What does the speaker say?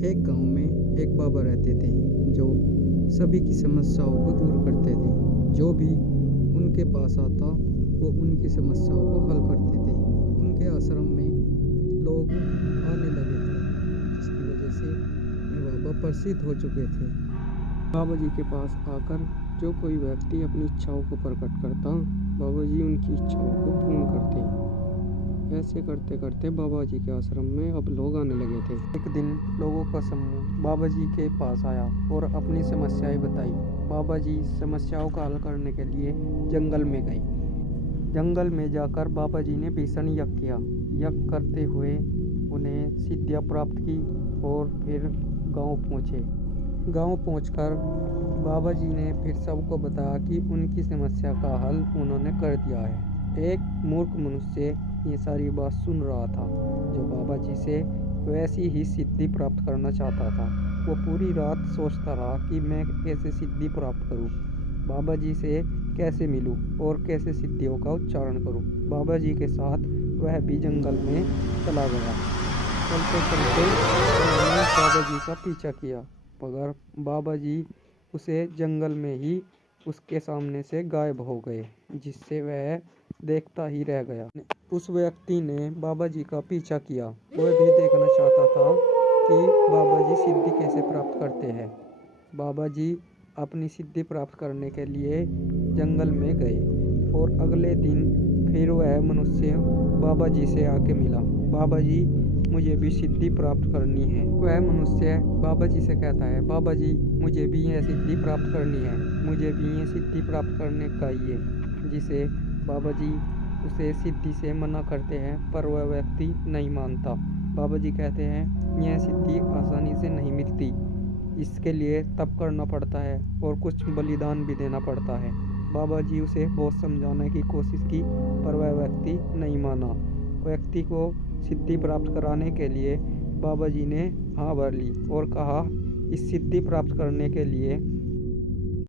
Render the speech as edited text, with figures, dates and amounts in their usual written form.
एक गांव में एक बाबा रहते थे जो सभी की समस्याओं को दूर करते थे। जो भी उनके पास आता वो उनकी समस्याओं को हल करते थे। उनके आश्रम में लोग आने लगे थे जिसकी वजह से ये बाबा प्रसिद्ध हो चुके थे। बाबा जी के पास आकर जो कोई व्यक्ति अपनी इच्छाओं को प्रकट करता, बाबा जी उनकी इच्छाओं को पूर्ण करते। ऐसे करते करते बाबा जी के आश्रम में अब लोग आने लगे थे। एक दिन लोगों का समूह बाबा जी के पास आया और अपनी समस्याएं बताई। बाबा जी समस्याओं का हल करने के लिए जंगल में गए। जंगल में जाकर बाबा जी ने भीषण यज्ञ किया। यज्ञ करते हुए उन्हें सिद्धियां प्राप्त की और फिर गांव पहुंचे। गांव पहुंचकर बाबा जी ने फिर सबको बताया कि उनकी समस्या का हल उन्होंने कर दिया है। एक मूर्ख मनुष्य ये सारी बात सुन रहा था जो बाबा जी से वैसी ही सिद्धि प्राप्त करना चाहता था। वो पूरी रात सोचता रहा कि मैं कैसे सिद्धि प्राप्त करूं, बाबा जी से कैसे मिलूं और कैसे सिद्धियों का उच्चारण करूं। बाबा जी के साथ वह भी जंगल में चला गया। चलते चलते उन्होंने बाबा जी का पीछा किया मगर बाबा जी उसे जंगल में ही उसके सामने से गायब हो गए, जिससे वह देखता ही रह गया। उस व्यक्ति ने बाबा जी का पीछा किया। वह भी देखना चाहता था कि बाबा जी सिद्धि कैसे प्राप्त करते हैं। बाबा जी अपनी सिद्धि प्राप्त करने के लिए जंगल में गए और अगले दिन फिर वह मनुष्य बाबा जी से आके मिला। बाबा जी मुझे भी सिद्धि प्राप्त करनी है। वह मनुष्य बाबा जी से कहता है, बाबा जी मुझे भी यह सिद्धि प्राप्त करनी है, मुझे भी ये सिद्धि प्राप्त करने का ही है। जिसे बाबा जी उसे सिद्धि से मना करते हैं पर वह व्यक्ति नहीं मानता। बाबा जी कहते हैं यह सिद्धि आसानी से नहीं मिलती, इसके लिए तप करना पड़ता है और कुछ बलिदान भी देना पड़ता है। बाबा जी उसे बहुत समझाने की कोशिश की पर वह व्यक्ति नहीं माना। व्यक्ति को सिद्धि प्राप्त कराने के लिए बाबा जी ने हाँ भर ली और कहा इस सिद्धि प्राप्त करने के लिए